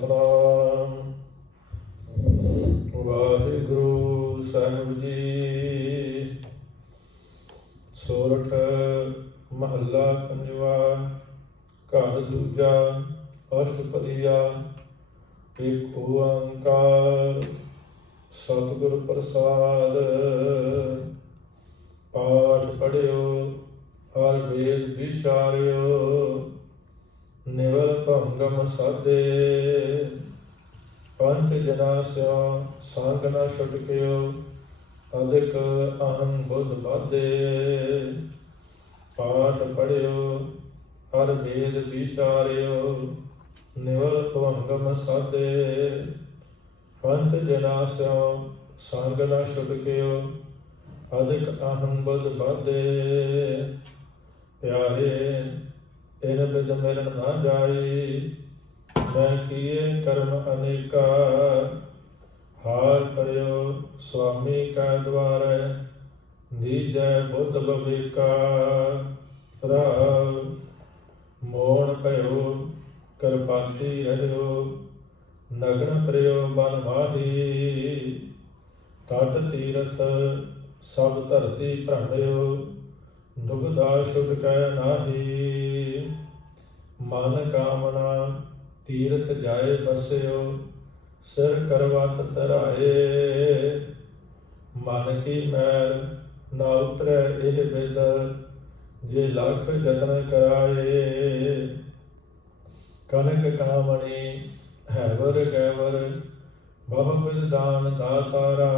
ਸਤਨਾਮ। ਵਾਹਿਗੁਰੂ ਸਾਹਿਬ ਜੀ, ਸੋਰਠ ਮਹੱਲਾ ਪੰਜਵਾ, ਘਰ ਦੂਜਾ, ਅਸ਼ਟਪਦੀਆ, ਇੱਕ ਓੰਕਾਰ, ਸਤਿਗੁਰ ਪ੍ਰਸਾਦ। ਪਾਠ ਪੜਿਓ ਹਰ ਵੇਦ ਵਿਚਾਰਿਓ। ਨਿਵਲ ਭੰਗਮ ਸਾਧੇ। ਪੰਜ ਜਨਾ ਸਿਆ ਸੰਗ ਨਾ ਛੁਟਕਿਓ ਅਦਿਕ ਅਹੰ ਬੁੱਧ ਬਾਧੇ ਪਾਠ ਪੜਿਓ, ਹਰ ਵੇਦ ਵਿਚਾਰਿਓ, ਨਿਵਲ ਭੰਗਮ ਸਾਦੇ ਪੰਜ ਜਨਾ ਸਿਆ ਸੰਗ ਨਾ ਛੁਟਕਿਓ ਅਦਿਕ ਅਹੰ ਬੁੱਧ ਬਾਧੇ ਪਿਆਰੇ ਤਿਨ ਬਿਦ ਮਿਲਨ ਨਾ ਜਾਈ ਮੈਂ ਕੀਏ ਕਰਮ ਅਨੇਕਾ? ਹਾਰ ਪਰਿਓ ਸੁਆਮੀ ਕਾ ਦਵਾਰੈ ਦੀਜੈ ਬੁੱਧ ਬਵੇਕਾ। ਰਾਵ ਮੋਣ ਭਇਓ, ਕਰਪਾਤੀ ਰਹਿਓ ਨਗਨ ਪ੍ਰਿਓ ਬਨ ਮਾਹੀ। ਤਤ ਤੀਰਥ ਸਭ ਧਰਤੀ ਭ੍ਰਮਿਓ ਦੁਗਦਾ ਸ਼ੁਭ ਕੈ ਨਾਹੀ। ਮਨ ਕਾਮਨਾ ਤੀਰਥ ਜਾਏ ਬਸਿਓ, ਸਿਰ ਕਰਵਤ ਧਰਾਏ। ਮਨ ਕੀ ਮੈਲ ਨਾ ਉਤਰੈ ਇਹ ਬਿਦ ਜੇ ਲੱਖ ਯਤਨ ਕਰਾਏ। ਕਨਕ ਕਾਮਣੀ ਹੈਵਰ ਗੈਵਰ, ਬਹੁ ਵਿਦਾਨ ਦਾਤਾਰਾ।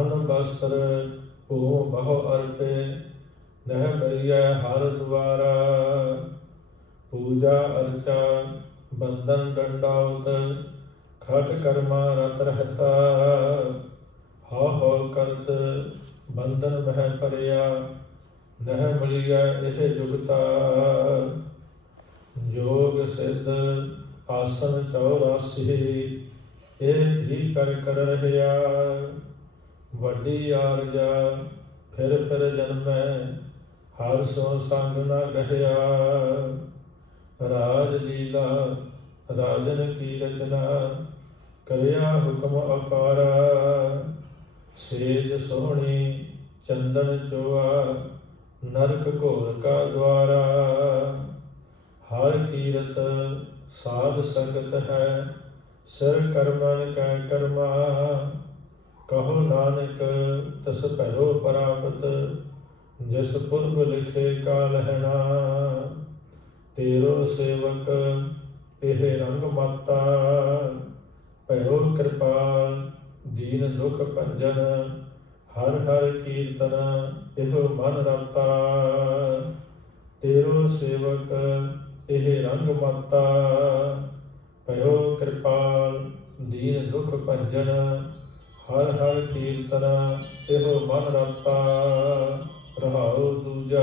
ਅਨ ਬਸਤਰ ਭੂ ਬਹੁ ਅਰਪੇ, ਨਹਿ ਬਈਐ ਹਰ ਦੁਆਰਾ। ਪੂਜਾ ਅਰਚਾ, ਬੰਧਨ ਡੰਡਾਉਤ, ਖਟ ਕਰਮਾ ਰਤ ਰਹਤਾ। ਹਉ ਹਉ ਕਰਤ, ਬੰਧਨ ਮਹਿ ਪਰਿਆ ਨਹਿ ਮਿਲਿਆ ਇਹ ਜੁਗਤਾ। ਜੋਗ ਸਿੱਧ ਆਸਨ 84 ਇਹ ਹੀ ਕਰ ਕਰ ਰਹਿਆ। ਵੱਡੀ ਆਰਜਾ, ਫਿਰ ਫਿਰ ਜਨਮੈ, ਹਰ ਸੋ ਸੰਗ ਨ ਗਹਿਆ। ਰਾਜ ਲੀਲਾ, ਰਾਜਨ ਕੀ ਰਚਨਾ, ਕਰਿਆ ਹੁਕਮ ਅਪਾਰਾ ਸੇਜ ਸੋਹਣੀ ਚੰਦਨ ਚੋਆ, ਨਰਕ ਘੋਰ ਕਾ ਦਵਾਰਾ ਹਰ ਕੀਰਤ ਸਾਧ ਸੰਗਤ ਹੈ, ਸਿਰ ਕਰਮਨ ਕੈ ਕਰਮਾ। ਕਹੋ ਨਾਨਕ, ਤਸ ਭਇਓ ਪ੍ਰਾਪਤ, ਜਿਸ ਪੁਰਬ ਲਿਖੇ ਕਾ ਲਹਿਣਾ ਤੇਰੋ ਸੇਵਕ, ਇਹ ਰੰਗ ਮਾਤਾ ਭਇਓ ਕਿਰਪਾਲ ਦੀਨ ਦੁਖ ਭੰਜਨ, ਹਰ ਹਰ ਕੀਰਤਨ ਇਹੋ ਮਨ ਰਤਾ। ਤੇਰੋ ਸੇਵਕ, ਇਹ ਰੰਗ ਮਾਤਾ ਭਇਓ ਕਿਰਪਾਲ ਦੀਨ ਦੁਖ ਭੰਜਨ, ਹਰ ਹਰ ਕੀਰਤਨ ਇਹੋ ਮਨ ਰਤਾ। ਰਹਾਉ ਦੂਜਾ